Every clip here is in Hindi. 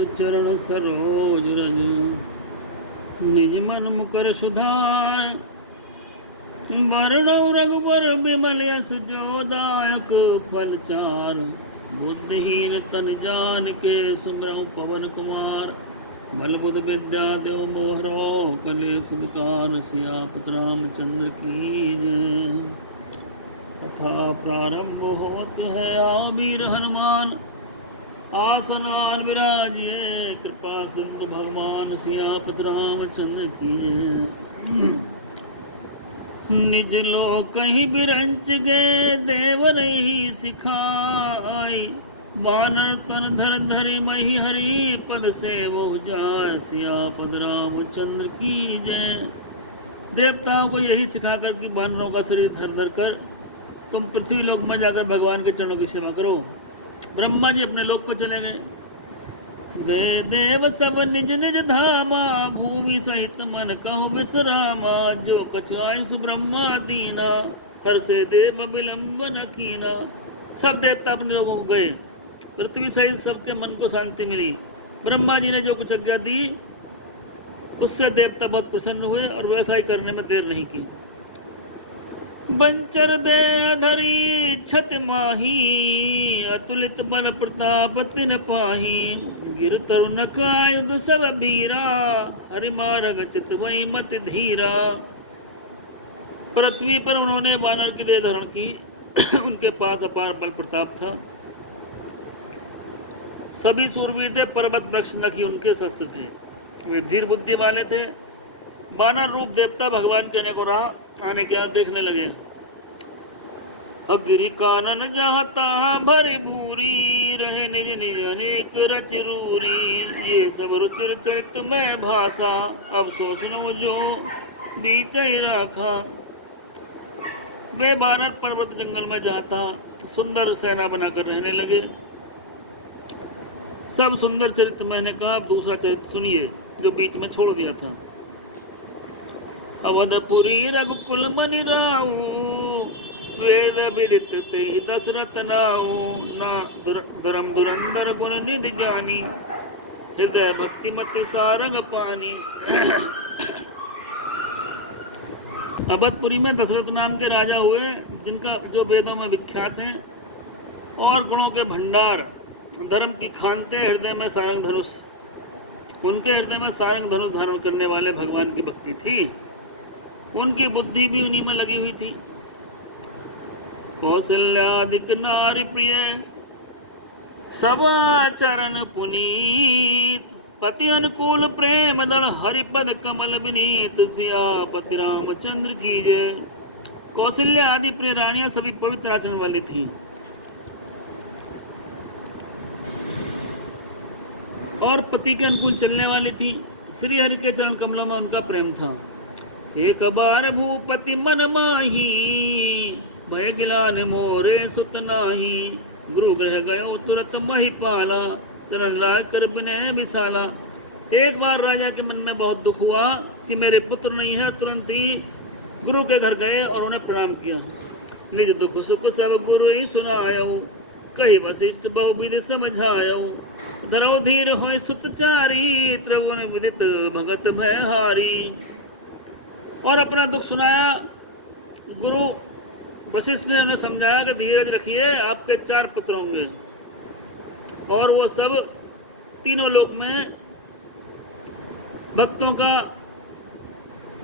गुरु चरण सरोज रज निज मन मुकर सुधार वरणौ रघुबर बिमल यस जोदायक फल चार बुद्धिहीन तन जान के सुमरौ पवन कुमार बल बुध विद्या देव मोहरो कलेश विकार सियापत रामचंद्र की जय। कथा प्रारंभ होत है आबीर हनुमान आसन आन विराजिए कृपा सिंधु भगवान सियापत रामचंद्र की जय। निज लोक कहीं बिरंच गए देव नहीं सिखाई बानर तन धर धरि मही हरि पद से वो जाय सियापत रामचंद्र की जय। देवताओं को यही सिखाकर कि बानरों का शरीर धर धर कर तुम पृथ्वी लोक में जाकर भगवान के चरणों की सेवा करो। ब्रह्मा जी अपने लोक पर चले गए। दे देव सब निज निज धामा भूमि सहित मन कहो विश्रामा जो कछ आयुष ब्रह्मा दीना हर से देव विलंब न कीना। सब देवता अपने लोगों को गए, पृथ्वी सहित सबके मन को शांति मिली। ब्रह्मा जी ने जो कुछ आज्ञा दी उससे देवता बहुत प्रसन्न हुए और वैसा ही करने में देर नहीं की। बंचर दे धरी छत माही अतुलित बल प्रताप तिन पाही गिर तरुण कायुध सब बीरा हरि मार्ग चित वही मत धीरा। पृथ्वी पर उन्होंने वानर की देह धारण की। उनके पास अपार बल प्रताप था। सभी सूरवीर थे, पर्वत वृक्ष नखी उनके शस्त्र थे। वे धीर बुद्धि वाले थे। वानर रूप देवता भगवान कहने को रहा आने के यहाँ देखने लगे। गिरि कानन जाता भरी भूरी रहे निज निज अनेक रचरूरी ये सब रुचिर चरित में भाषा अब सो सुनो जो बीच रखा। वे वानर पर्वत जंगल में जाता सुंदर सेना बनाकर रहने लगे। सब सुंदर चरित्र मैंने कहा। अब दूसरा चरित्र सुनिए जो बीच में छोड़ दिया था। अवधपुरी रघुकुल मनि राऊ वेद विदित तेहि दशरथ नाऊ ना धर्म धुरंधर गुण निधि जानी हृदय भक्ति मति सारंग पानी। अवधपुरी में दशरथ नाम के राजा हुए जिनका जो वेदों में विख्यात हैं और गुणों के भंडार, धर्म की खानते, हृदय में सारंग धनुष। उनके हृदय में सारंग धनुष धारण करने वाले भगवान की भक्ति थी। उनकी बुद्धि भी उन्हीं में लगी हुई थी। कौशल्यादिक नारी प्रिय सब आचरण पुनीत पति अनुकूल प्रेम दल हरिपद कमल विनीत सियापति रामचंद्र की जय। कौशल्या आदि प्रिय रानियां सभी पवित्र आचरण वाली थी और पति के अनुकूल चलने वाली थी। श्री हरि के चरण कमलों में उनका प्रेम था। एक बार भूपति मन माही भय गिलान मोरे सुत नाही गुरु ग्रह गयो तुरत महिपाला चरण लाग कर बिनय विशाला। एक बार राजा के मन में बहुत दुख हुआ कि मेरे पुत्र नहीं है। तुरंत ही गुरु के घर गए और उन्हें प्रणाम किया। निज दुख सुख सब गुरु ही सुनायो कही वशिष्ठ बहुविधि समझायो धरौ धीर होय सुतचारी त्रिभुवन विदित भगत भयहारी। और अपना दुख सुनाया। गुरु वशिष्ठ ने उन्हें समझाया कि धीरज रखिए, आपके 4 पुत्र होंगे और वो सब तीनों लोक में भक्तों का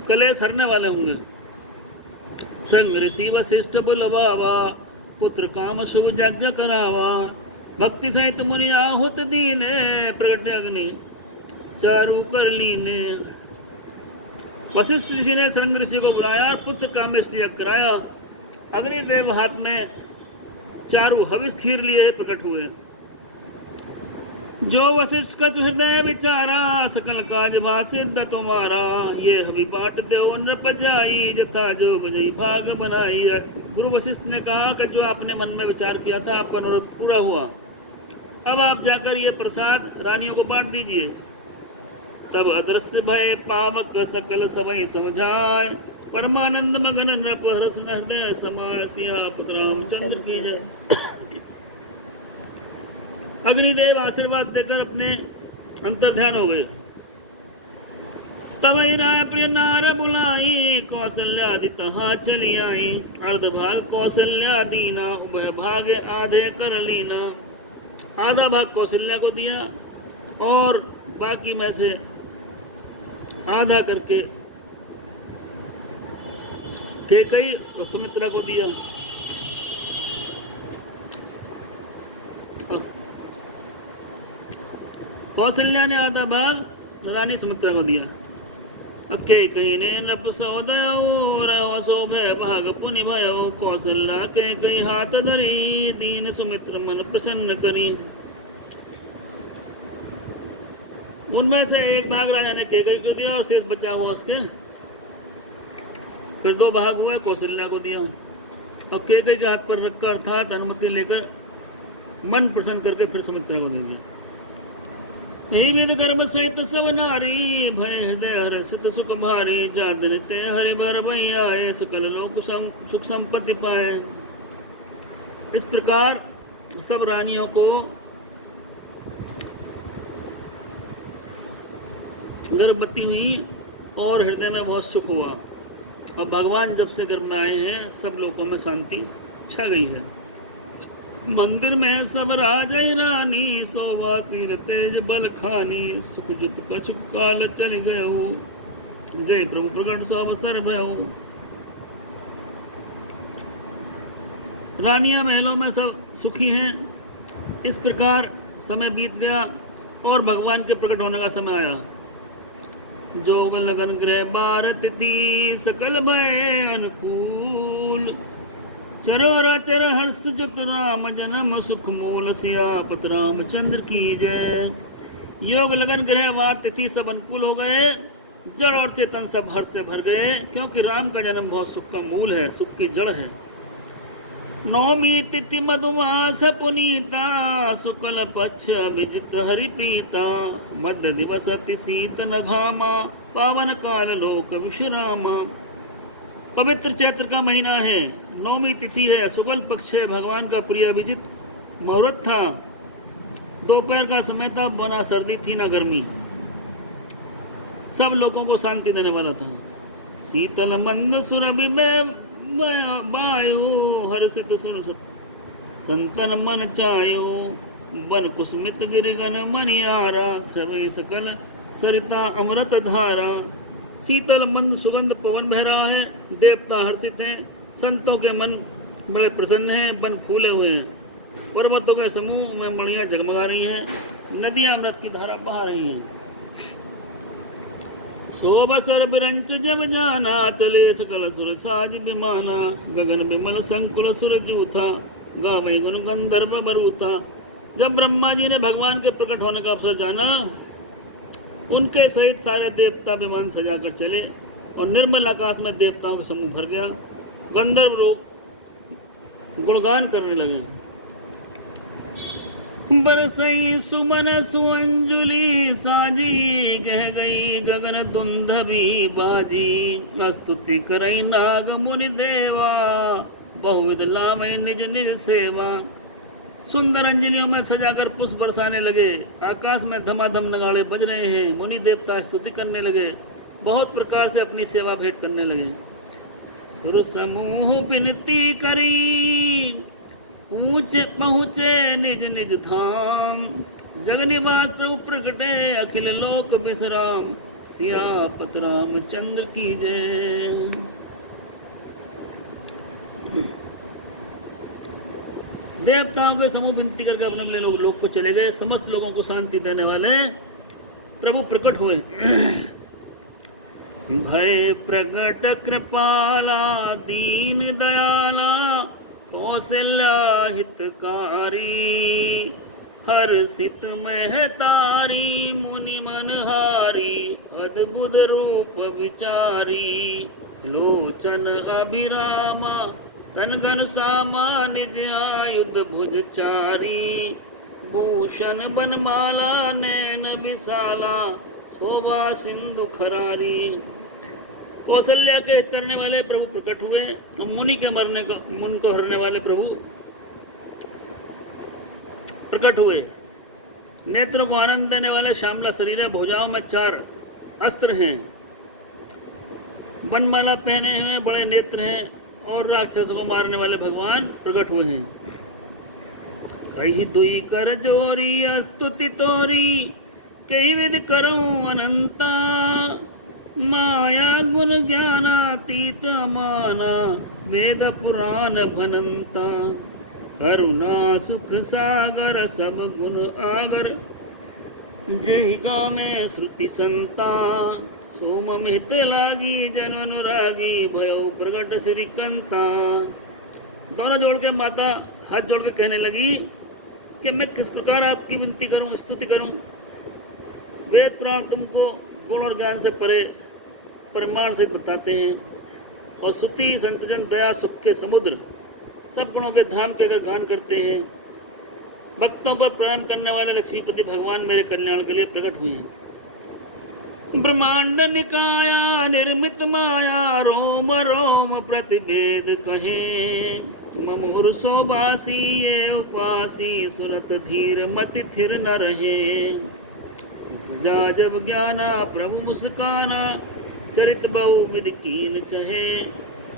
कलेश हरने वाले होंगे। संग ऋषि वशिष्ठ बुलवावा पुत्र काम शुभ यज्ञ करावा भक्ति सहित मुनि आहुत दीने प्रगट अग्नि चारु कर लीने। वशिष्ठ ऋषि ने संग ऋषि को बुलाया और पुत्र कामेष्ट यज्ञ कराया। अग्निदेव हाथ में चारु हविष खीर लिए प्रकट हुए। जो वशिष्ठ का हृदय विचारा सकल काज सिद्ध तुम्हारा ये हवि पाठ देव नृप जाई जथा जोग जई भाग बनाई। गुरु वशिष्ठ ने कहा कि जो आपने मन में विचार किया था आपका अनुरोध पूरा हुआ। अब आप जाकर ये प्रसाद रानियों को बांट दीजिए। तब अदृश्य भय पावक सकल सबई समझाए परमानंद मगन नृप हर्ष हृदय समाय सियापत रामचंद्र की जय। अग्निदेव आशीर्वाद देकर अपने अंतर ध्यान हो गए। तब राय प्रिय नार बुलाई, कौशल्यादि तहाँ चली आई। अर्ध भाग कौशल्या दीना, उभय भाग आधे कर लीना। आधा भाग कौशल्या को दिया और बाकी में से आधा करके कैकेयी और सुमित्रा को दिया। कौशल्या ने आधा भाग रानी सुमित्रा को दिया। कैकेयी ने नृप सौदयो, शोभे भाग पुनि भयो। कौशल्या कैकेयी हाथ धरी, दीन सुमित्र मन प्रसन्न करी। उनमें से एक भाग राजा ने कैकेयी को दिया और शेष बचा हुआ उसके, फिर दो भाग हुए कौशल्या को दिया। और कैकेयी के हाथ पर रखकर अर्थात अनुमति लेकर मन प्रसन्न करके फिर सुमित्रा को दे दिया। हे वेद गर्भ सहित सब नारी, भय हृदय हर्षित सुख भारी। जादन ते हरि भर भई आए, सकल लोक सुख संपत्ति पाए। इस प्रकार सब रानियों को गर्भवती हुई और हृदय में बहुत सुख हुआ। और भगवान जब से गर्भ में आए हैं सब लोगों में शांति छा गई है। मंदिर में सब राजय रानी, सोवासीर तेज बल खानी। सुख जुत कछु काल चल गयो, जय प्रभु प्रकट सो अवसर भयो। रानियां महलों में सब सुखी हैं। इस प्रकार समय बीत गया और भगवान के प्रकट होने का समय आया। जोग लगन ग्रह बार तिथि, सकल भय अनुकूल। चरोराचर हर्ष जुत राम, जन्म सुख मूल। सियापत रामचंद्र की जय। योग लगन ग्रह वार तिथि सब अनुकूल हो गए। जड़ और चेतन सब हर्ष से भर गए, क्योंकि राम का जन्म बहुत सुख का मूल है, सुख की जड़ है। नौमी तिथि मधुमास पुनीता, शुक्ल पक्ष अभिजित हरि प्रीता। मध्य दिवस अति शीतल घामा, पावन काल लोक विश्रामा। पवित्र चैत्र का महीना है, नौमी तिथि है, शुक्ल पक्ष है, भगवान का प्रिय अभिजित मुहूर्त था। दोपहर का समय था, बना सर्दी थी ना गर्मी, सब लोगों को शांति देने वाला था। शीतल मंद सुरभि में बायो, हर्षित सुर संतन मन चायो। वन कुसुमित गिरिगन मनियारा, श्रवै सकल सरिता अमृत धारा। शीतल मंद सुगंध पवन बह रहा है, देवता हर्षित हैं, संतों के मन बड़े प्रसन्न हैं, वन फूले हुए हैं। पर्वतों के समूह में मणियां जगमगा रही हैं, नदियां अमृत की धारा बहा रही हैं। सोबसर बिरंच जब जाना, चले सकल सुर साज बिमाना। गगन बिमल संकुल सुर जूथा, गावे गुण गंधर्व बरूथा। जब ब्रह्मा जी ने भगवान के प्रकट होने का अवसर जाना, उनके सहित सारे देवता विमान सजाकर चले और निर्मल आकाश में देवताओं का समूह भर गया। गंधर्व लोग गुणगान करने लगे। बरसई सुमन सुअंजुली साजी, कह गई गगन दुंदभी बाजी। स्तुति करई नाग मुनि देवा, बहुविध लावई निज निज सेवा। सुंदर अंजलियों में सजाकर पुष्प बरसाने लगे। आकाश में धमाधम नगाड़े बज रहे हैं। मुनि देवता स्तुति करने लगे, बहुत प्रकार से अपनी सेवा भेंट करने लगे। सुर समूह विनती करी, पहुँचे निज निज धाम। जग निवास प्रभु प्रगटे, अखिल लोक विश्राम। सियापत रामचंद्र की जय। देवताओं के समूह विनती करके अपने अपने लोग को चले गए। समस्त लोगों को शांति देने वाले प्रभु प्रकट हुए। भय प्रगट कृपाला, दीन दयाला। कौशल्या हितकारी, हर्षित महतारी। मुनि मनहारी, अद्भुत रूप विचारी। लोचन अभिरामा, तनगन सामा। निज आयुध भुज चारी। भूषण बनमाला, नैन विशाला। शोभा सिंधु खरारी। कौशल्या के हित करने वाले प्रभु प्रकट हुए और मुनि को हरने वाले प्रभु प्रकट हुए। नेत्रों को आनंद देने वाले श्यामला शरीर है। भुजाओं में 4 अस्त्र हैं। वनमाला पहने हुए बड़े नेत्र हैं और राक्षसों को मारने वाले भगवान प्रकट हुए हैं। कही दुई कर जोरी स्तुति तोरी, कई विधि करूं अनंता। माया गुण ज्ञानातीत माना, वेद पुराण भनंता। करुणा सुख सागर सब गुण आगर, जेहि गामे श्रुति संता। सोम हित लागी जन अनुरागी, भयो प्रगट श्री कंता। दोनों जोड़ के माता हाथ जोड़ के कहने लगी कि मैं किस प्रकार आपकी विनती करूं, स्तुति करूं। वेद पुराण तुमको गुण और ज्ञान से परे परिमाण से बताते हैं, और स्तुति संतजन दया सुख के समुद्र सब गुणों के धाम के अगर गान करते हैं। भक्तों पर प्रेम करने वाले लक्ष्मीपति भगवान मेरे कल्याण के लिए प्रकट हुए हैं। ब्रह्मांड निकाया निर्मित माया, रोम रोम प्रतिभेद कहे। ममुर सोबासी ये उपासी, सुरत धीर मति थिर न रहे। उपजा जब ज्ञाना प्रभु मुस्काना, चरित बहु विधि कीन चहे।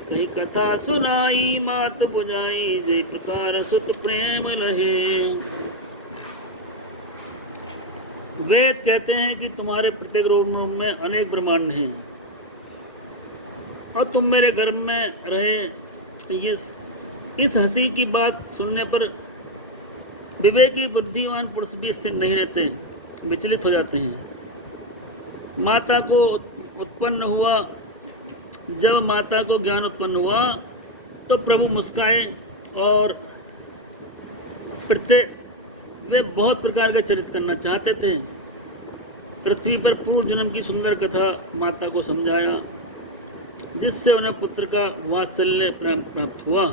कही कथा सुनाई मात बुझाई, जय प्रकार सुत प्रेम लहे। वेद कहते हैं कि तुम्हारे प्रत्येक रूप में अनेक ब्रह्मांड हैं, और तुम मेरे गर्भ में रहे। ये इस हंसी की बात सुनने पर विवेकी बुद्धिमान पुरुष भी स्थिर नहीं रहते, विचलित हो जाते हैं। माता को उत्पन्न हुआ, जब माता को ज्ञान उत्पन्न हुआ तो प्रभु मुस्काए, और प्रत्येक वे बहुत प्रकार का चरित्र करना चाहते थे। पृथ्वी पर पूर्व जन्म की सुंदर कथा माता को समझाया, जिससे उन्हें पुत्र का वात्सल्य प्राप्त हुआ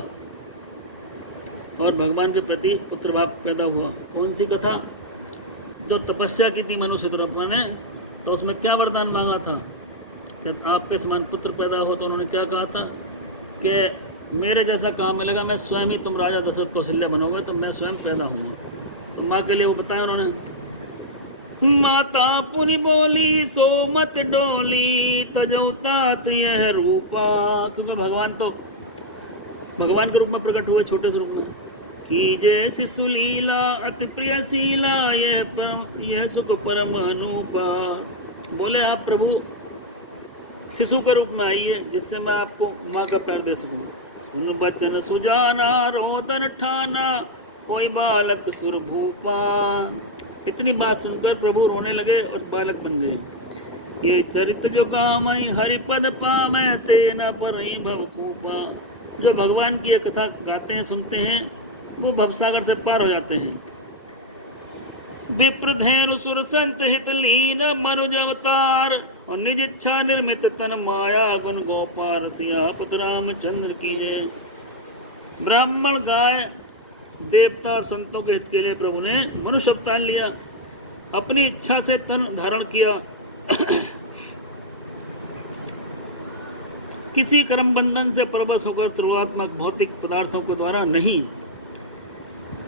और भगवान के प्रति पुत्र भाव पैदा हुआ। कौन सी कथा? जो तपस्या की थी मनुष्य तरफा ने, तो उसमें क्या वरदान मांगा था कि आपके समान पुत्र पैदा हो। तो उन्होंने क्या कहा था कि मेरे जैसा कहाँ मिलेगा, मैं स्वयं ही, तुम राजा दशरथ कौशल्या बनोगे तो मैं स्वयं पैदा होऊंगा। तो माँ के लिए वो बताया उन्होंने। माता पुनि बोली सो मत डोली, तजो तात यह रूपा। क्योंकि भगवान तो भगवान के रूप में प्रकट हुए, छोटे से रूप में। कीजे शिशु लीला अति प्रिय शीला, यह सुख परम अनुपा। बोले आप प्रभु शिशु के रूप में आइए, जिससे मैं आपको माँ का प्यार दे सकूँ। सुन बचन सुजाना रोदन ठाना, कोई बालक सुर भूपा। इतनी बात सुनकर प्रभु रोने लगे और बालक बन गए। ये चरित जो गामई हरिपद पामै, ते न पर भवकूपा। जो भगवान की ये कथा गाते हैं, सुनते हैं, वो भवसागर से पार हो जाते हैं। विप्रधेनु सुर संत हित लीन मनुज अवतार, और निज इच्छा निर्मित तन माया गुण गोपाल। सिया पुत्र रामचंद्र की जय। ब्राह्मण गाय देवता और संतों के हित के लिए प्रभु ने मनुष्य अवतार लिया, अपनी इच्छा से तन धारण किया। किसी कर्म बंधन से परवश होकर त्रिगुणात्मक भौतिक पदार्थों के द्वारा नहीं।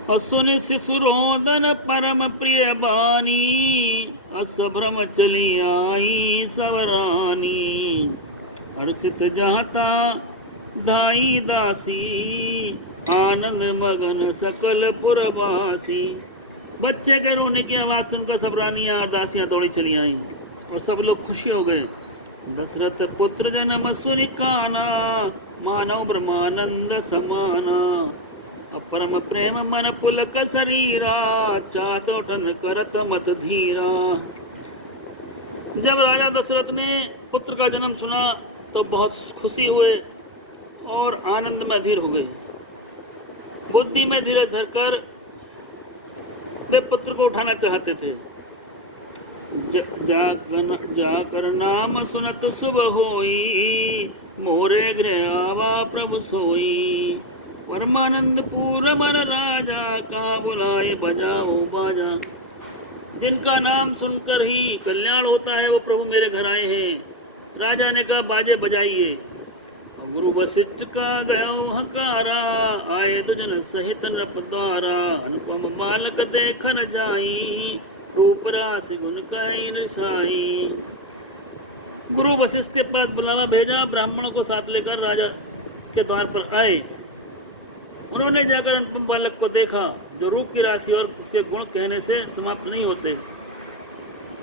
और सुन शिशु रोदन परम प्रिय बानी, असभ्रम चली आई सवरानी। हर्षित जाता धाई दासी, आनंद मगन सकल पुरवासी। बच्चे के रोने की आवाज सुनकर सब रानियां और दासियां दौड़ी चली आईं, और सब लोग खुशी हो गए। दशरथ पुत्र जन्म सुनि काना, मानव ब्रह्मानंद समाना। अपरम प्रेम मन पुलक शरीरा, चातुठन करत मत धीरा। जब राजा दशरथ ने पुत्र का जन्म सुना तो बहुत खुशी हुए और आनंद में अधीर हो गए। बुद्धि में धीरज धरकर वे पुत्र को उठाना चाहते थे। जाकर नाम सुनत शुभ होई, मोरे गृह आवा प्रभु सोई। परमानंद पूर्ण मन राजा, का बुलाए बजाओ बाजा। जिनका नाम सुनकर ही कल्याण होता है, वो प्रभु मेरे घर आए हैं। राजा ने कहा बाजे बजाइए। गुरु वशिष्ठ का गयो हकारा, आए दुजन सहित नृप द्वारा। अनुपम बालक देखन जाई, रूप रास गुण कहीं रिसाई। गुरु वशिष्ठ के पास बुलावा भेजा, ब्राह्मणों को साथ लेकर राजा के द्वार पर आए। उन्होंने जाकर अनुपम बालक को देखा जो रूप की राशि और उसके गुण कहने से समाप्त नहीं होते।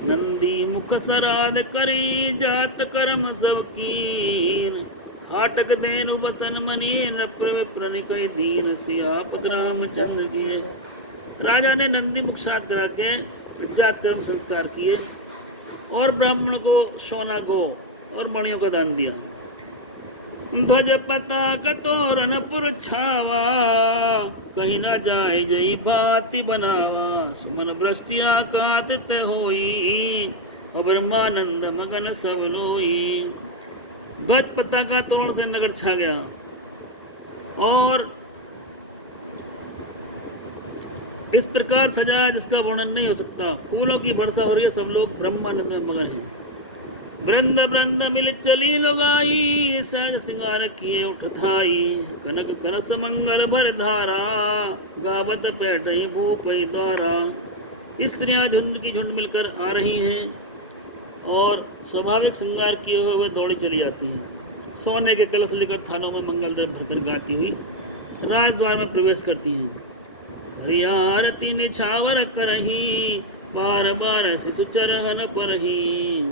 नंदी मुख सराद करी जात कर्म सब कीन, हाटक देनु बसन मनी नप्र विप्र कई दीन, सियापत रामचंद्र किए। राजा ने नंदी मुख श्राद्ध करा के जात कर्म संस्कार किए और ब्राह्मण को सोना गो और मणियों का दान दिया। ध्वज पताक तोरण पुरछावा, कहीं न जाए जई भांति बनावा, सुमन वृष्टिया कातित होई, और ब्रह्मानंद मगन सब लोई। ध्वज पताका तोरण से नगर छा गया और इस प्रकार सजा जिसका वर्णन नहीं हो सकता। फूलों की वर्षा हो रही है, सब लोग ब्रह्मानंद में मगन हैं। वृंद वृंद मिल चली लगाई, सहज सिंगार किए उठ थाई, कनक कनस मंगल भर धारा, गावत पैठ भूपई द्वारा। स्त्रियां झुंड की झुंड मिलकर आ रही हैं और स्वाभाविक श्रृंगार किए हुए दौड़ी चली जाती हैं। सोने के कलश लेकर थानों में मंगल द्रव्य भरकर गाती हुई राजद्वार में प्रवेश करती हैं। हरियारती निछावर करही, बार बार शिशु चरहन परही,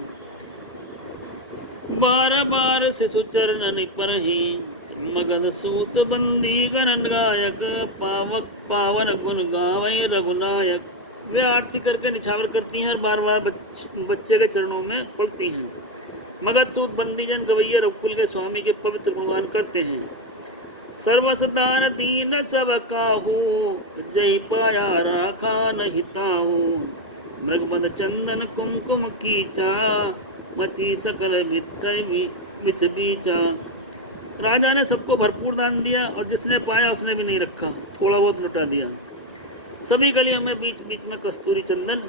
बार बार शिशु चरण परही, मगध सूत बंदी गण गायक, पावक पावन गुण गावै रघुनायक। वे आरती करके निछावर करती हैं और बार बार बच्चे के चरणों में पड़ती हैं। मगध सूत बंदी जन गवैया रघुकुल के स्वामी के पवित्र गुणगान करते हैं। सर्वसदान दीन सब काहू, जय पाया राखा नहीं ताहू, मृगबद चंदन कुमकुम कीचा, मची सकल विच बीचा। राजा ने सबको भरपूर दान दिया और जिसने पाया उसने भी नहीं रखा, थोड़ा बहुत लुटा दिया। सभी गलियों में बीच बीच में कस्तूरी चंदन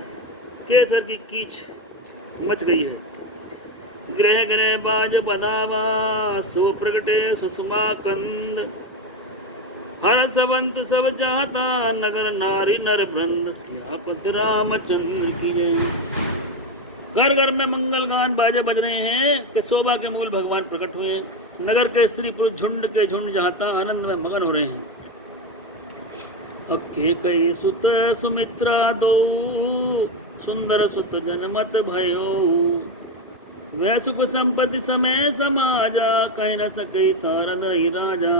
केसर की कीच मच गई है। ग्रह ग्रह बाज बदावा, सुप्रगटे सुषमा कंद, हर सबंत सब जाता, नगर नारी नर वृंद, सियापत रामचंद्र की जय। घर घर में मंगल गान बाजे बज रहे हैं कि शोभा के मूल भगवान प्रकट हुए हैं। नगर के स्त्री पुरुष झुंड के झुंड जाता आनंद में मगन हो रहे हैं। अक्के कई सुत सुमित्रा दो, सुंदर सुत जनमत भयो, वै सुख संपत्ति समय समाजा, कह न सके सारद ही राजा।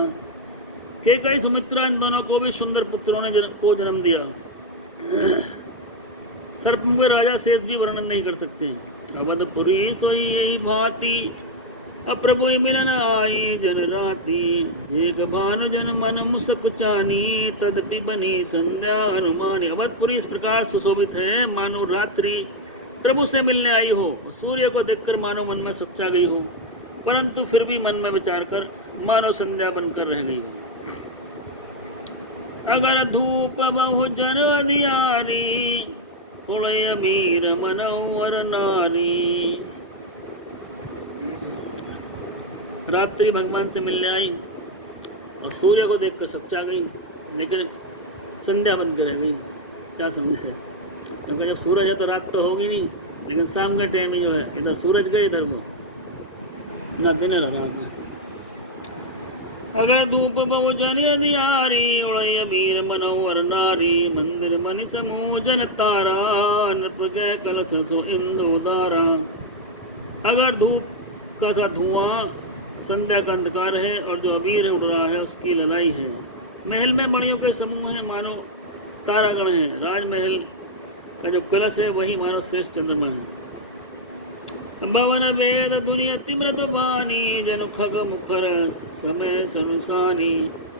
के कई सुमित्रा इन दोनों को भी सुंदर पुत्रों ने जन्म दिया। सर्प में राजा शेष भी वर्णन नहीं कर सकते। अवधपुरी सोई भांति, अप्रभु मिलन आई जन राती, एक भानु जन मन मुसकुचानी, तदपि बनी संध्या हनुमानी। अवधपुरी इस प्रकार सुशोभित है मानो रात्रि प्रभु से मिलने आई हो। सूर्य को देखकर मानो मन में सुचा गई हो, परंतु फिर भी मन में विचार कर मानो संध्या बनकर रह गई हो। अगर धूप बहु जन अधियारी, उड़य अमीर मनोहर नारी। रात्रि भगवान से मिलने आई और सूर्य को देखकर सच्चा गई, लेकिन संध्या बनकर रह गई। क्या समझे? क्योंकि जब सूरज है तो रात तो होगी नहीं, लेकिन शाम का टाइम ही जो है, इधर सूरज गए इधर वो ना दिन रात है। अगर धूप बहु जन अधियारी, उड़य अमीर मनोहर नारी, मंदिर मणि समूह जन तारा, नृप गए कलश सो इंदु दारा। अगर धूप का सा धुआं संध्या का अंधकार है और जो अबीर उड़ रहा है उसकी ललाई है। महल में मणियों के समूह है मानो तारागण है। राजमहल का जो कलश है वही मानो श्रेष्ठ चंद्रमा है। भवन वेद दुनिया तिमृत पानी, जनु खग मुखर समय सनुसानी,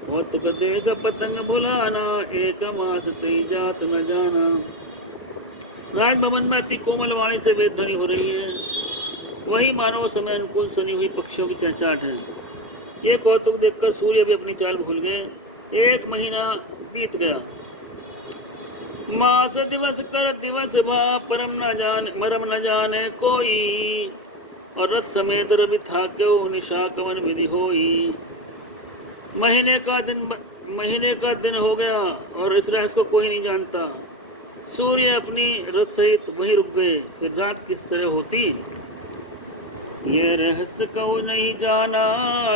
कौतुक देख पतंग बुलाना, एक मास तई जात न जाना। राजभवन में अति कोमल वाणी से वेद ध्वनि हो रही है, वही मानव समय अनुकूल सनी हुई पक्षियों की चहचाहट है। ये कौतुक देखकर सूर्य भी अपनी चाल भूल गए। एक महीना बीत गया। मास दिवस कर दिवस बा, परम न जाने मरम न जाने कोई, और रथ समेत रवि था क्यों निशा कवन विधि होई। महीने का दिन हो गया और इस रहस्य को कोई नहीं जानता। सूर्य अपनी रथ सहित वहीं रुक गए, फिर रात किस तरह होती ये रहस्य कऊ नहीं जाना,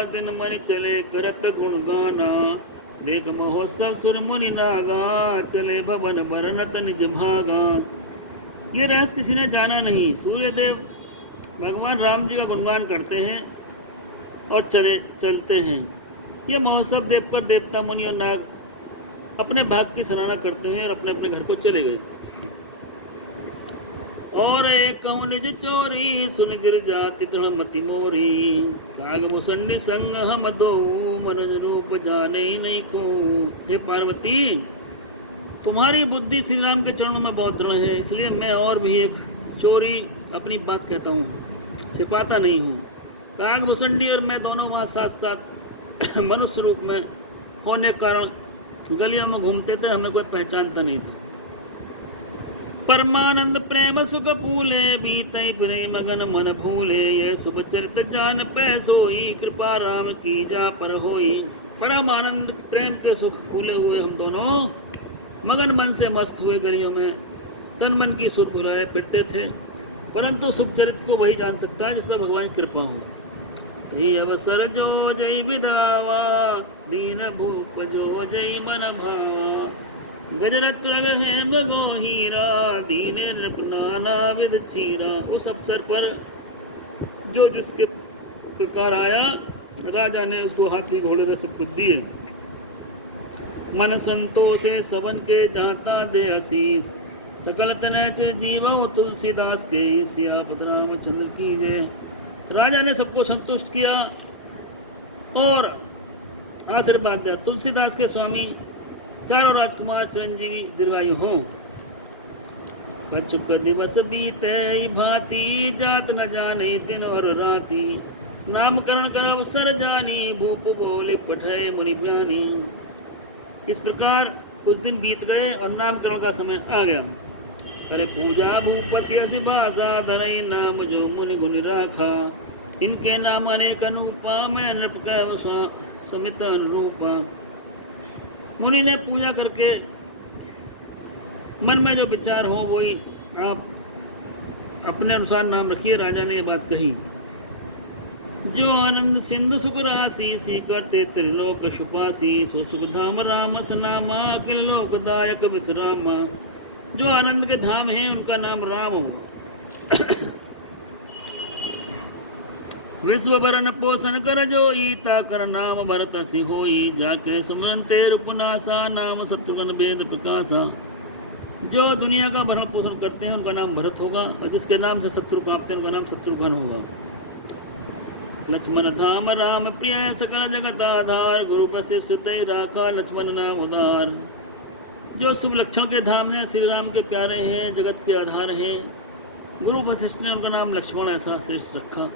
दिन मन चले करत गुण गाना। देख महोत्सव सुर मुनि नागा, चले भवन बरनत निज भागा। ये रहस्य किसी ने जाना नहीं। सूर्य देव भगवान राम जी का गुणगान करते हैं और चलते हैं। ये महोत्सव देव पर देवता मुनि और नाग अपने भाग की सराहना करते हुए और अपने अपने घर को चले गए। और एक निज चोरी सुन गिर जाति मति मोरी, काग मुसंडी संग हम दो, मनोज रूप जाने नहीं को। हे पार्वती, तुम्हारी बुद्धि श्री राम के चरणों में बहुत दृढ़ है, इसलिए मैं और भी एक चोरी अपनी बात कहता हूँ, छिपाता नहीं हूँ। काग मुसंडी और मैं दोनों वहाँ साथ साथ मनुष्य रूप में होने के कारण गलियों में घूमते थे, हमें कोई पहचानता नहीं था। परमानंद प्रेम सुख फूले, बीतई प्रेम मगन मन भूले। ये शुभ चरित जान पै सोई, कृपा राम की जा पर होई। परमानंद प्रेम के सुख फूले हुए हम दोनों मगन मन से मस्त हुए गलियों में तन मन की सुर भुलाए फिरते थे, परंतु शुभ चरित को वही जान सकता है जिस पर भगवान की कृपा हो। तही अवसर जो जय विदावा, दीन भूप जो जय मन भावा। गजरत रग है मगो हीरा, दीने नृपनाना विद चीरा। उस अवसर पर जो जिसके प्रकार आया, राजा ने उसको हाथी घोड़े का सब कुछ दिए। मन संतोषे सबन के चाहता दे आशीष, सकल तनच जीवो तुलसीदास के। सियापत रामचंद्र की जय। राजा ने सबको संतुष्ट किया और आशीर्वाद दिया, तुलसीदास के स्वामी चारों राजकुमार चिरंजीवी दीर्घायु हो। कछुक दिवस बीते भांति, जात न जाने दिन और राति। नामकरण कर अवसर जानी, भूप बोले पठय मुनि ज्ञानी। इस प्रकार कुछ दिन बीत गए और नामकरण का समय आ गया। अरे पूजा भूपति अस भाषा, धरई नाम जो मुनि गुनि राखा। इनके नाम अनेक अनुपा, मैं नृप कह समित अनुरूपा। मुनि ने पूजा करके मन में जो विचार हो वही आप अपने अनुसार नाम रखिए। राजा ने ये बात कही। जो आनंद सिंधु सुख राशि, सी करते त्रिलोक सुपासी। सो सुख धाम राम सनामा, अखिल लोकदायक विश्रामा। जो आनंद के धाम हैं उनका नाम राम हुआ। विश्व भरण पोषण कर जोई, ताकर नाम भरत सि होई। जाके सुमरन ते रूपनासा, नाम शत्रुघ्न वेद प्रकाशा। जो दुनिया का भरण पोषण करते हैं उनका नाम भरत होगा, और जिसके नाम से शत्रु कांपते हैं उनका नाम शत्रुघ्न होगा। लक्ष्मण धाम राम प्रिय, सकल जगत आधार। गुरु वशिष्ठ तै राखा, लक्ष्मण नाम उदार। जो शुभ लक्षण के धाम हैं, श्री राम के प्यारे हैं, जगत के आधार हैं। गुरु वशिष्ठ ने उनका नाम लक्ष्मण ऐसा श्रेष्ठ रखा।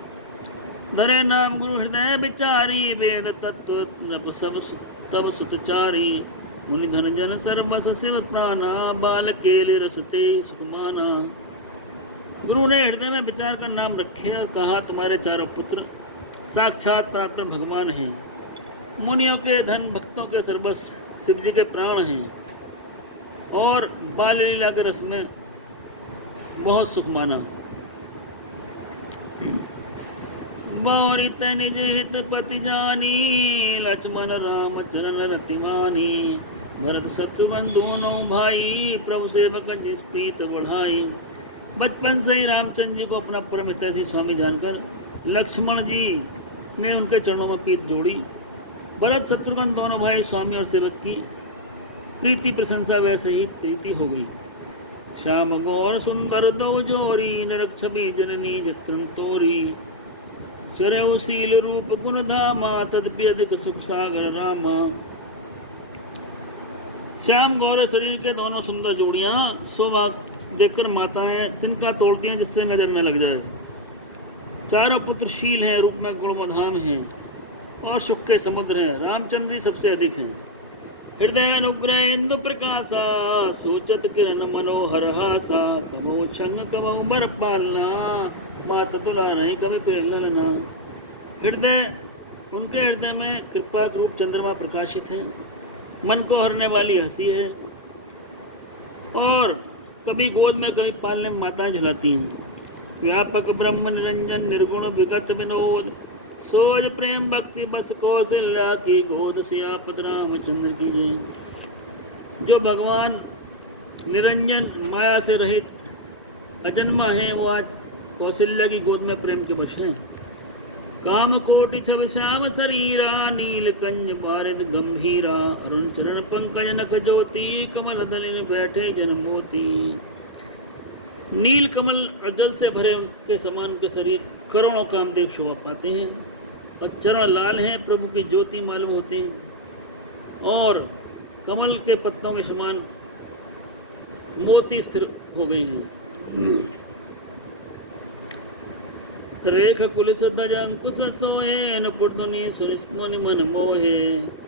धरे नाम गुरु हृदय विचारी, वेद तत्व सब तब सुतचारी। मुनि धन जन सर्वस शिव प्राणा, बाल केले रसते सुखमाना। गुरु ने हृदय में विचार कर नाम रखे और कहा, तुम्हारे चारों पुत्र साक्षात परात्पर भगवान हैं। मुनियों के धन, भक्तों के सर्वस्व शिव जी के प्राण हैं, और बाल लीला के रस में बहुत सुख माना। बारित निज हित पति जानी, लक्ष्मण राम चरण रतिमानी। भरत शत्रुघ्न दोनों भाई, प्रभु सेवक जिस प्रीत बढ़ाई। बचपन से ही रामचंद्र जी को अपना परम हितैषी स्वामी जानकर लक्ष्मण जी ने उनके चरणों में प्रीत जोड़ी। भरत शत्रुघ्न दोनों भाई स्वामी और सेवक की प्रीति प्रशंसा वैसे ही प्रीति हो गई। श्याम गौर सुंदर दो जोरी, नरक छवि जननी जत्रन तोरी। शरवशील रूप गुण धामा, तदपि अधिक सुख सागर रामा। श्याम गौर शरीर के दोनों सुंदर जोड़ियां शोभा देखकर माताएं तिनका तोड़ती हैं, जिससे नजर न लग जाए। चारों पुत्र शील हैं, रूप में गुणधाम हैं और सुख के समुद्र हैं। रामचंद्र जी सबसे अधिक हैं। हृदय अनुग्रह इंदु प्रकाशा, सोचत किरण मनोहर हासा। कबो छंग कबो बर पालना, मात दुला नहीं कभी प्रेलना। हृदय, उनके हृदय में कृपा रूप चंद्रमा प्रकाशित है। मन को हरने वाली हंसी है और कभी गोद में कभी पालने में माताएं झुलाती हैं। व्यापक ब्रह्म निरंजन निर्गुण विगत विनोद, सोज प्रेम भक्ति बस कौशल्या की गोद, सियापत रामचंद्र की जय। जो भगवान निरंजन माया से रहित अजन्मा है, वो आज कौशल्या की गोद में प्रेम के वश हैं। काम कोटि छवि श्याम शरीरा, नील कंज बारिद गंभीरा, अरुण चरण पंकज नख ज्योति, कमल दलिन बैठे जन मोती। नील कमल और जल से भरे उनके समान के शरीर करोड़ों कामदेव शोभा पाते हैं, और चरण लाल हैं, प्रभु की ज्योति मालूम होती है, और कमल के पत्तों के समान मोती स्थिर हो गए हैं। रेख कुलिस तज अंकुश सोए, नुपुरधुनि सुनिस्मुनि मन मोहे,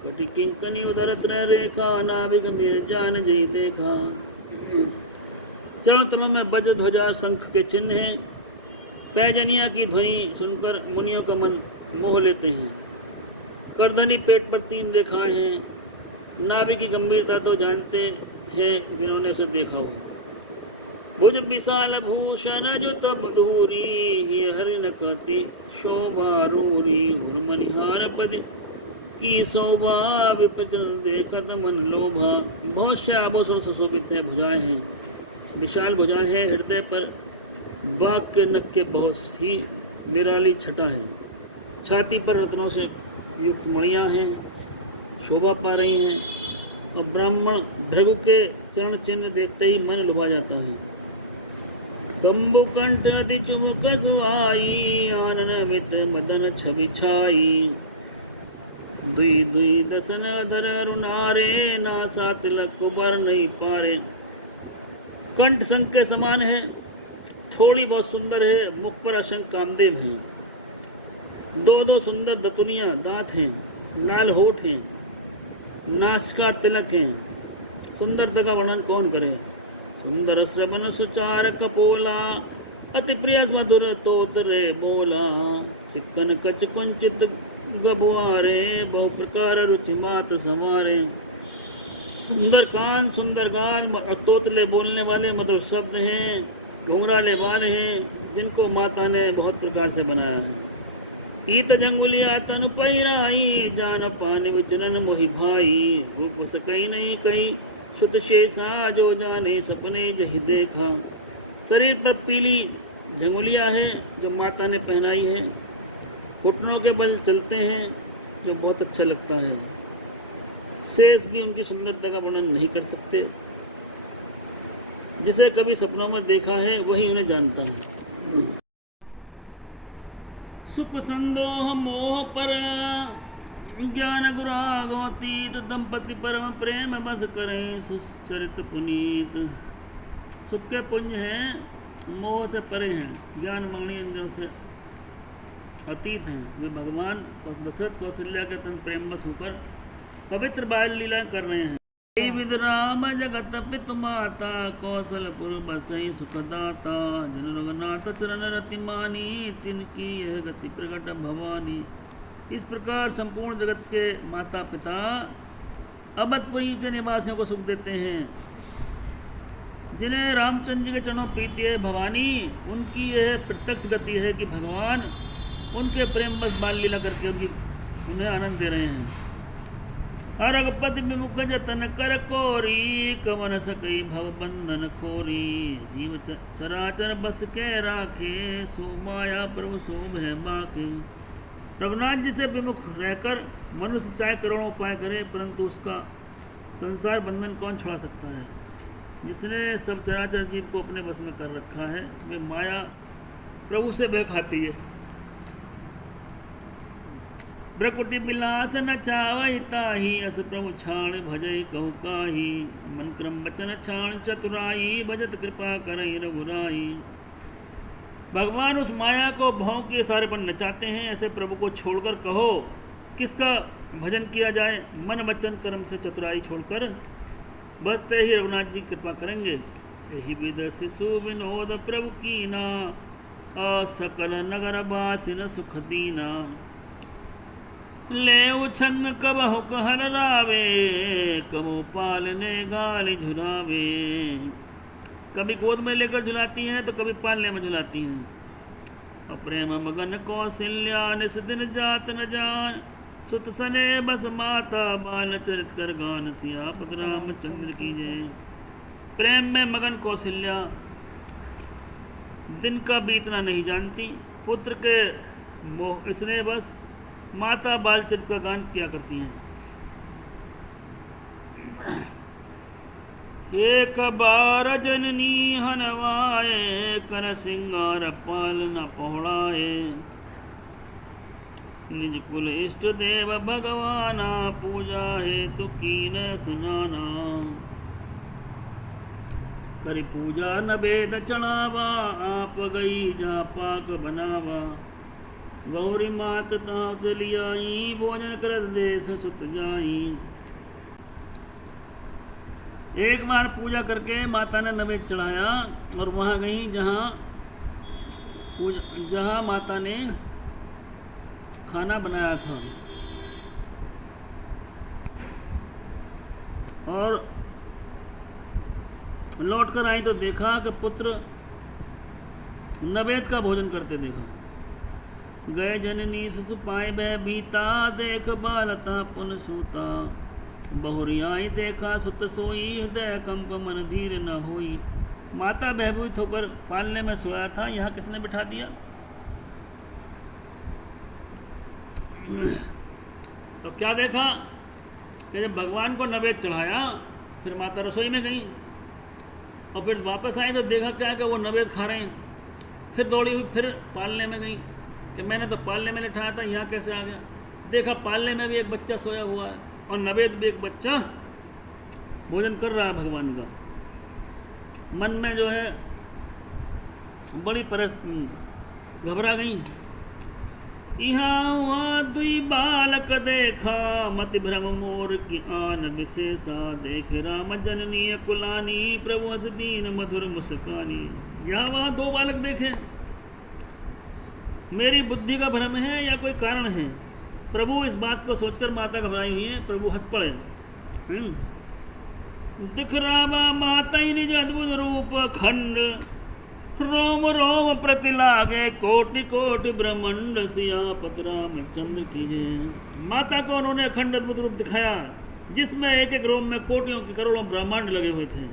कटि किंकनी उदर त्रय रेखा, नाभि गंभीर जान जई देखा। चरण तलों में वज्र ध्वजा शंख के चिन्ह हैं। पैजनिया की ध्वनि सुनकर मुनियों का मन मोह लेते हैं। करदनी पेट पर 3 रेखाएं हैं। नाभि की गंभीरता तो जानते हैं जिन्होंने उसे देखा हो। भुज विशाल भूषण जुत मधुरी, हरिण कति शोभा रूरी, मनिहार पद की शोभा, विपचन देखत मन लोभा। बहुत से आभूषण सुशोभित है, भुजाएं हैं, विशाल भुजाएं हैं। हृदय पर बाघ के नख के बहुत ही निराली छटा है। छाती पर रत्नों से युक्त मणियां हैं, शोभा पा रही हैं, और ब्राह्मण भृगु के चरण चिन्ह देखते ही मन लुभा जाता है। कंबु कंठ अति चुमुक सुहाई, आनन मित मदन छवि छाई, दुई दुई दसन अधर रुनारे, नासा तिलक कुबर नहीं पारे। कंठ शंख के समान है, थोड़ी बहुत सुंदर है, मुख पर असंख्य कामदेव हैं। 2-2 सुंदर दतुनियां दांत हैं, लाल होठ हैं, नासिका तिलक हैं। सुंदरता का वर्णन कौन करे। सुंदर श्रवण सुचार कपोला, अति प्रिय मधुर तोतरे बोला, सिक्कन कच कुंचित गबुआरे, बहु प्रकार रुचि मात समारे। सुंदर कान, सुंदर गाल और तोतले बोलने वाले मधुर शब्द हैं, घुंघराले बाल हैं, जिनको माता ने बहुत प्रकार से बनाया है। ईत जंगुलिया तन पहिराई, जान पानी विचरण मोहि भाई, रूप सकई नहीं कई सुत शेषा, जो जाने सपने जहि देखा। शरीर पर पीली झंगुलिया है जो माता ने पहनाई है, घुटनों के बल चलते हैं जो बहुत अच्छा लगता है। शेष भी उनकी सुंदरता का वर्णन नहीं कर सकते। जिसे कभी सपनों में देखा है वही उन्हें जानता है। सुख संदोह मोह पर ज्ञान गुरागोतीत, दंपति परम प्रेम बस करें सुचरित पुनीत। सुख के पुंज हैं, मोह से परे हैं, ज्ञान मंगनी इंद्रियों से अतीत हैं। वे भगवान दशरथ कौशल्या के तन प्रेम बस होकर पवित्र बाल लीला कर रहे हैं। विद राम जगत पितु माता, कौशलपुर बसई सुखदाता, जन रघुनाथ चरण रति मानी, तिनकी यह गति प्रकट भवानी। इस प्रकार संपूर्ण जगत के माता पिता अवधपुरी के निवासियों को सुख देते हैं। जिन्हें रामचंद्र जी के चरणों प्रीति है भवानी, उनकी यह प्रत्यक्ष गति है कि भगवान उनके प्रेम बस बाल लीला करके उन्हें आनंद दे रहे हैं। अरगपति विमुख जतन कर कोरी, कवन सकई भव बंधन खोरी, जीव चराचर बस के राखे, सो माया प्रभु शोभ है बाके। रघुनाथ जी से विमुख रहकर मनुष्य चाहे करोड़ों उपाय करे, परंतु उसका संसार बंधन कौन छुड़ा सकता है। जिसने सब चराचर जीव को अपने बस में कर रखा है, वे माया प्रभु से बह खाती है। ब्रकुटि बिलास न चावई ताही, अस प्रभु छाण भजई कहु काही, मन क्रम बचन छाण चतुराई, भजत कृपा करई रघुराई। भगवान उस माया को भाव के इशारे पर नचाते हैं। ऐसे प्रभु को छोड़कर कहो किसका भजन किया जाए। मन वचन कर्म से चतुराई छोड़कर बसते ही रघुनाथ जी कृपा करेंगे। यही विद शिशु विनोद प्रभु कीना, असकल नगर बासिन सुख दीना। ले उछंग कबहु कहर रावे, कबो पालने गाली झुरावे। कभी गोद में लेकर झुलाती हैं तो कभी पालने में झुलाती हैं। और प्रेम मगन कौशल्या निस दिन जात न जान, सुत सने बस माता बाल चरित कर गान, सियापत रामचंद्र की जय। प्रेम में मगन कौशल्या दिन का बीतना नहीं जानती, पुत्र के मोह इसने बस माता बाल चरित का गान किया करती हैं। एक बार जननी हनवाए, कर सिंगार पाल न पहुड़ाए, निज कुल इष्ट देव भगवाना, पूजा हेतु कीन सुनाना। करी पूजा न वेद चढ़ावा, आप गई जा पाक बनावा, गौरी मात ताप चली आई, भोजन करत देश सुत जाई। एक बार पूजा करके माता ने नवेद चढ़ाया और वहाँ गई जहाँ माता ने खाना बनाया था, और लौट कर आई तो देखा कि पुत्र नवेद का भोजन करते देखा। गए जननी शिशु पाए भय बीता, देख बालता पुन सूता, बहुरियाई देखा सुत सोई, हृदय कंप मन धीर न होई। माता भयभीत होकर पालने में सोया था, यहाँ किसने बिठा दिया? तो क्या देखा कि जब भगवान को नवेद चढ़ाया फिर माता रसोई में गई और फिर वापस आई तो देखा क्या कि वो नवेद खा रहे हैं। फिर दौड़ी हुई फिर पालने में गई कि मैंने तो पालने में लिठाया था, यहाँ कैसे आ गया? देखा पालने में भी एक बच्चा सोया हुआ है और नवेद भी एक बच्चा भोजन कर रहा है भगवान का। मन में जो है बड़ी घबरा गई। यहाँ दुई बालक देखा, मति भ्रम मोर की आन विशेषा, देख राम जननी कुलानी, प्रभु हस दीन मधुर मुस्कानी। यहाँ वहाँ दो बालक देखे, मेरी बुद्धि का भ्रम है या कोई कारण है? प्रभु इस बात को सोचकर माता घबराई हुई है, प्रभु हंस पड़े। दिख रामा माता ही निज अद्भुत रूप खंड, रोम रोम प्रति लागे कोटि कोटि ब्रह्मांड, सियापत रामचंद्र की जय। माता को उन्होंने अखंड अद्भुत रूप दिखाया जिसमें एक एक रोम में कोटियों के करोड़ों ब्रह्मांड लगे हुए थे।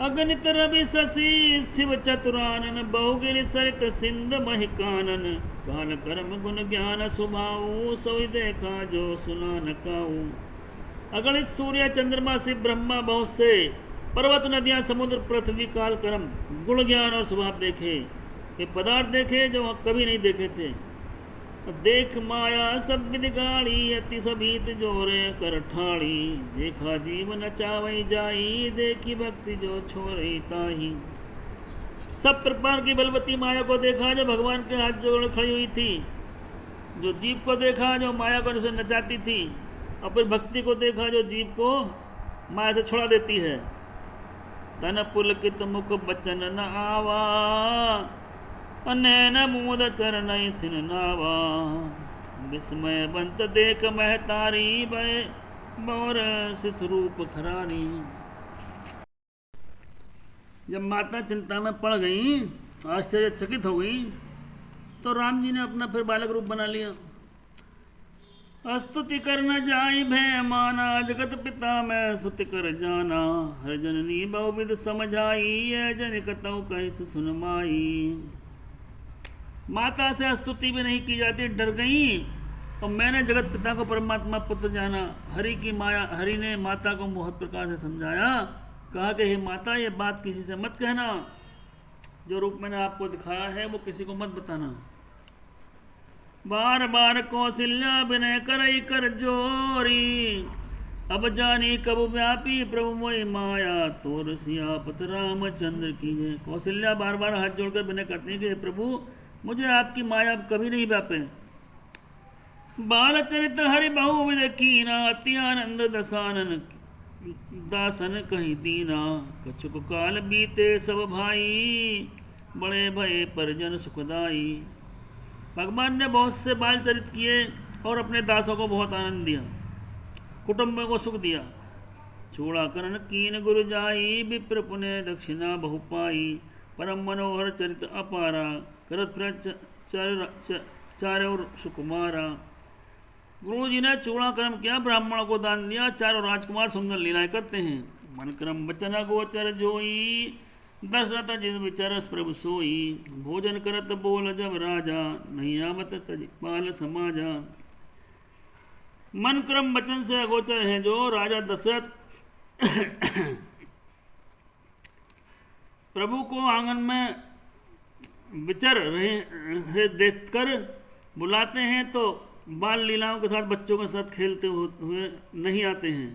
अगणित रवि शशि शिव चतुरानन, बहुगिरि सरित सिंध महिकानन, काल कर्म गुण ज्ञान सुभाऊ, सोई देखा जो सुना न काऊ। अगणित सूर्य चंद्रमा शिव ब्रह्मा बहुत से, पर्वत नदियां समुद्र पृथ्वी काल कर्म गुण ज्ञान और स्वभाव देखे, ये पदार्थ देखे जो कभी नहीं देखे थे। देख माया सब विधि गाड़ी, अति सभीत जोरे कर ठाड़ी, देखा जीव नचावई जाई, देखी भक्ति जो छोड़ई ताही। सब प्रकार की बलवती माया को देखा जो भगवान के हाथ जोड़ खड़ी हुई थी, जो जीव को देखा जो माया को उसे नचाती थी, और फिर भक्ति को देखा जो जीव को माया से छुड़ा देती है। तन पुलकित मुख बचन न आवा, नैन मूद चरण सिन नावा, विस्मय बंत देख महतारी, भय मोर शिशुरूप खरारी। जब माता चिंता में पड़ गई, आश्चर्यचकित हो गई, तो राम जी ने अपना फिर बालक रूप बना लिया। स्तुति कर न जाई भय माना, जगत पिता मैं सुति कर जाना, हर जननी बहुविध समझाई, जन कतौ कैसे सुन माई। माता से स्तुति भी नहीं की जाती, डर गई और मैंने जगत पिता को परमात्मा पुत्र जाना। हरि ने माता को बहुत प्रकार से समझाया, कहा कि हे माता ये बात किसी से मत कहना, जो रूप मैंने आपको दिखाया है वो किसी को मत बताना। बार बार कौशल्या विनय करई कर जोरी, अब जानी कब व्यापी प्रभु मोहि माया, तोर सियापत रामचंद्र की जय। कौशल्या बार बार हाथ जोड़कर विनय करती है कि प्रभु मुझे आपकी माया कभी नहीं व्यापे। बाल चरित हरि बहुविध कीना, अति आनंद दसानन दासन कहीं दीना, कछुक काल बीते सब भाई, बड़े भय परिजन सुखदाई। भगवान ने बहुत से बाल चरित किए और अपने दासों को बहुत आनंद दिया, कुटुंब को सुख दिया। चूड़ाकरण कीन गुरु जाई, विप्र पुण्य दक्षिणा बहु पाई। परम मनोहर चरित अपारा, करत चारों सुकुमारा। गुरु जी ने चूड़ाकर्म किया, ब्राह्मणों को दान दिया, चारों राजकुमार सुंदर लीलाएं करते हैं। मन क्रम बचन गोचर जोई, दशरथ जिस विचरस प्रभु सोई। भोजन करत बोल जब राजा, नहीं आवत तज बाल समाजा। मन क्रम वचन से अगोचर है जो राजा दशरथ प्रभु को आंगन में विचर रहे देखकर बुलाते हैं तो बाल लीलाओं के साथ बच्चों के साथ खेलते हुए नहीं आते हैं।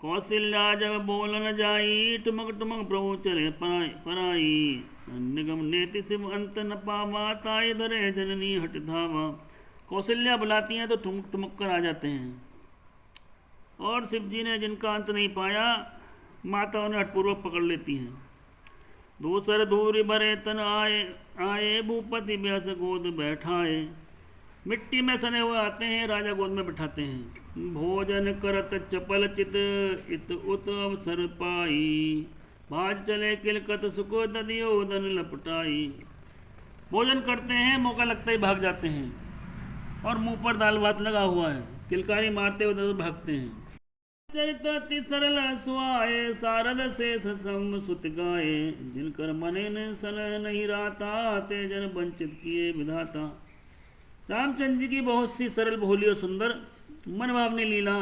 कौशल्या जब बोल न जाई, टुमक टुमक प्रभु चले पराई। निगम नेति शिव अंत न पावा, ताई धरे जननी हट धावा। कौशल्या बुलाती हैं तो टुमक टुमक कर आ जाते हैं, और शिव जी ने जिनका अंत नहीं पाया, माता उन्हें हठपूर्वक पकड़ लेती हैं। दूसर दूरी बरे तन आए, भूपति व्यास गोद बैठाए। मिट्टी में सने हुए आते हैं, राजा गोद में बैठाते हैं। भोजन करत चपल चित, इत उत अवसर पाई। भाज चले किलकत सुको, ददियो दन लपटाई। भोजन करते हैं, मौका लगता ही भाग जाते हैं, और मुंह पर दाल भात लगा हुआ है, किलकारी मारते हुए उधर भागते हैं। चरित अति सरल सुआए, सारद शेष सम सुत गाए। जिनकर मने न सन नहीं राता, ते जन वंचित किए विधाता। रामचंद्र जी की बहुत सी सरल भोली और सुंदर मनभावनी लीला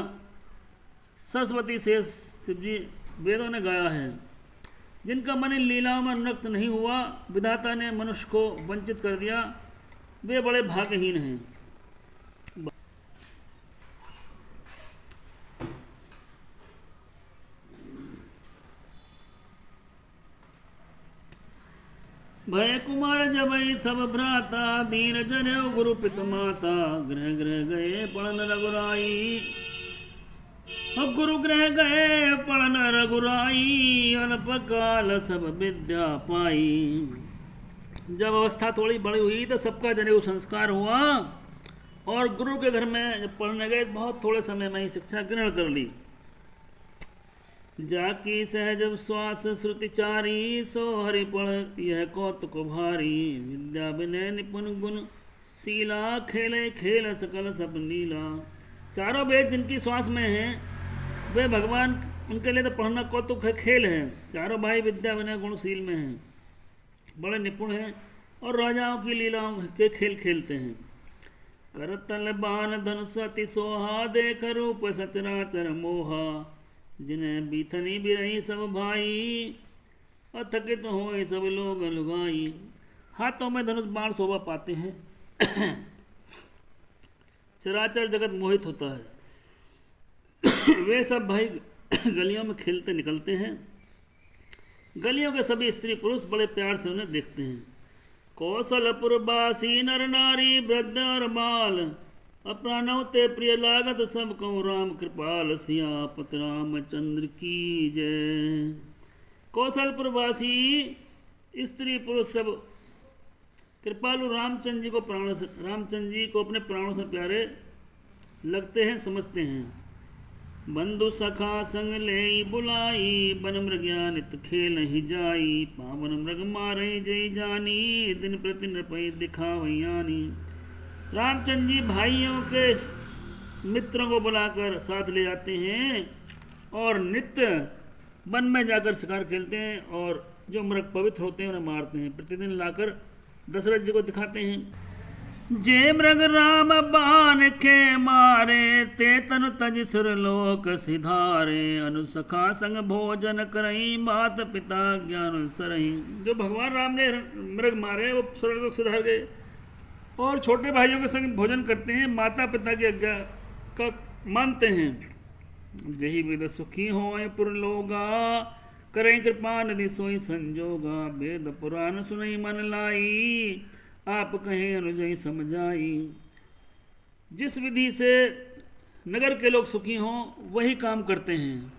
सरस्वती शेष शिव जी वेदों ने गाया है। जिनका मन इन लीलाओं में अनुरक्त नहीं हुआ, विधाता ने मनुष्य को वंचित कर दिया, वे बड़े भाग्यहीन हैं। भय कुमार जबई सब भ्राता, दीन जनेऊ गुरु पित माता। गृह गृह गए पढ़न रघुराई, गुरु गृह गए पढ़न रघुराई। अल्पकाल सब विद्या पाई। जब अवस्था थोड़ी बड़ी हुई तो सबका जनेऊ संस्कार हुआ, और गुरु के घर में जब पढ़ने गए बहुत थोड़े समय में ही शिक्षा ग्रहण कर ली। जाकी सहज श्वास श्रुति चारी, सो हरि पढ़ यह कौतुक भारी। विद्या विनय निपुण गुण शीला, खेले खेल सकल सब नीला। चारों वेद जिनकी श्वास में हैं, वे भगवान, उनके लिए तो पढ़ना कौतुक है, खेल है। चारों भाई विद्या विनय गुणशील में हैं, बड़े निपुण हैं, और राजाओं की लीलाओं के खेल खेलते हैं। करतल बान धनुष अति सोहा, देख रूप सचराचर मोहा। जिन्हें बीथनी भी रही सब भाई, अथकित हो सब लोग लुगाई। हाथों में धनुष बाण शोभा पाते हैं, चराचर जगत मोहित होता है। वे सब भाई गलियों में खेलते निकलते हैं। गलियों के सभी स्त्री पुरुष बड़े प्यार से उन्हें देखते हैं। कौशलपुरवासी नर नारी वृद्ध और बाल, अपरानव ते प्रिय लागत सब कहूँ राम कृपाल। सियापत रामचंद्र की जय। कौशलपुरवासी स्त्री पुरुष सब कृपालु रामचंद्र जी को अपने प्राणों से प्यारे लगते हैं, समझते हैं। बंधु सखा संग ले बुलाई, बन मृग्यानित खेल ही जाई। पावन मृग मारे जय जानी, दिन प्रति नृपय दिखावयानी। रामचंद्र जी भाइयों के मित्रों को बुलाकर साथ ले जाते हैं, और नित्य वन में जाकर शिकार खेलते हैं, और जो मृग पवित्र होते हैं उन्हें मारते हैं। प्रतिदिन लाकर दशरथ जी को दिखाते हैं। जे मृग राम बान के मारे, ते तनु तज सुरलोक सिधारे। अनुसखा संग भोजन करई, मात पिता ज्ञान सरई। जो भगवान राम ने मृग मारे वो सुरलोक सिधार गए, और छोटे भाइयों के संग भोजन करते हैं, माता पिता की आज्ञा का मानते हैं। जही विद सुखी होए पुरलोगा, करें कृपा निधि सोई संजोगा। वेद पुराण सुनई मन लाई, आप कहें अनुजई समझाई। जिस विधि से नगर के लोग सुखी हों वही काम करते हैं,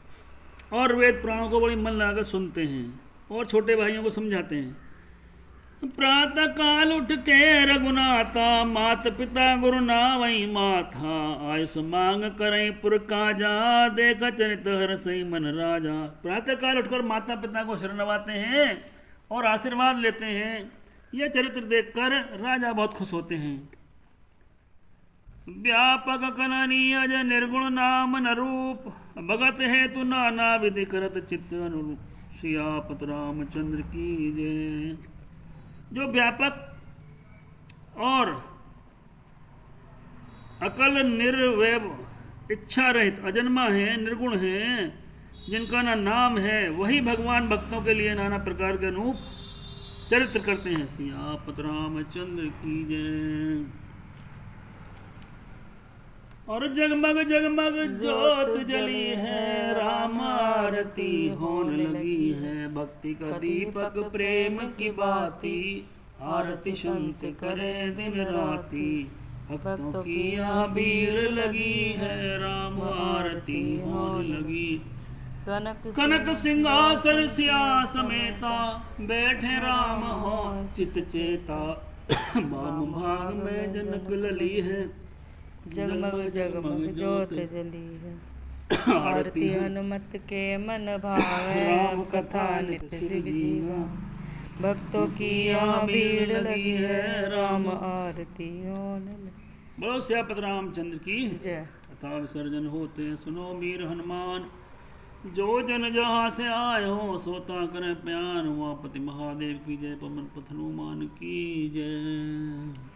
और वेद पुराणों को बड़ी मन लगाकर सुनते हैं, और छोटे भाइयों को समझाते हैं। प्रातः काल उठ के रघुनाथा, मात पिता गुरु नावई माथा। आयुष मांग करई पुर काजा, देखा चरित हर सही मन राजा। प्रातः काल उठकर माता पिता को शरण नवाते हैं और आशीर्वाद लेते हैं। यह चरित्र देखकर राजा बहुत खुश होते हैं। व्यापक कननीयज निर्गुण नाम न रूप, भगत है तु नाना विधि करत चित्त अनुरूप। सियापत रामचंद्र की जय। जो व्यापक और अकल निर्वैव, इच्छा रहित, अजन्मा है, निर्गुण है, जिनका ना नाम है, वही भगवान भक्तों के लिए नाना प्रकार के अनूप चरित्र करते हैं। सियापत रामचंद्र की जय। और जगमग जगमग जोत जली है, राम आरती होने लगी है। भक्ति का दीपक प्रेम की बाती, आरती संत करे दिन राती। भक्तों की यहाँ भीड़ लगी है, राम आरती होने लगी। कनक सिंहासन सिया समेता, बैठे राम हो चित चेता। वाम भाग में जनक लली है, जगमग जगमग जोत जली है। आरती हनुमत के मन भावे, राम कथा नित्य शिव जीवा। भक्तों की यहाँ भीड़ लगी है, राम आरती होने लगी। बोलो सियापत रामचंद्र की जय। कथा विसर्जन होते सुनो वीर हनुमान। जो जन जहाँ से आए हो, सोता करें प्यान। हुआ पति महादेव की जय, पवन पथ हनुमान की जय।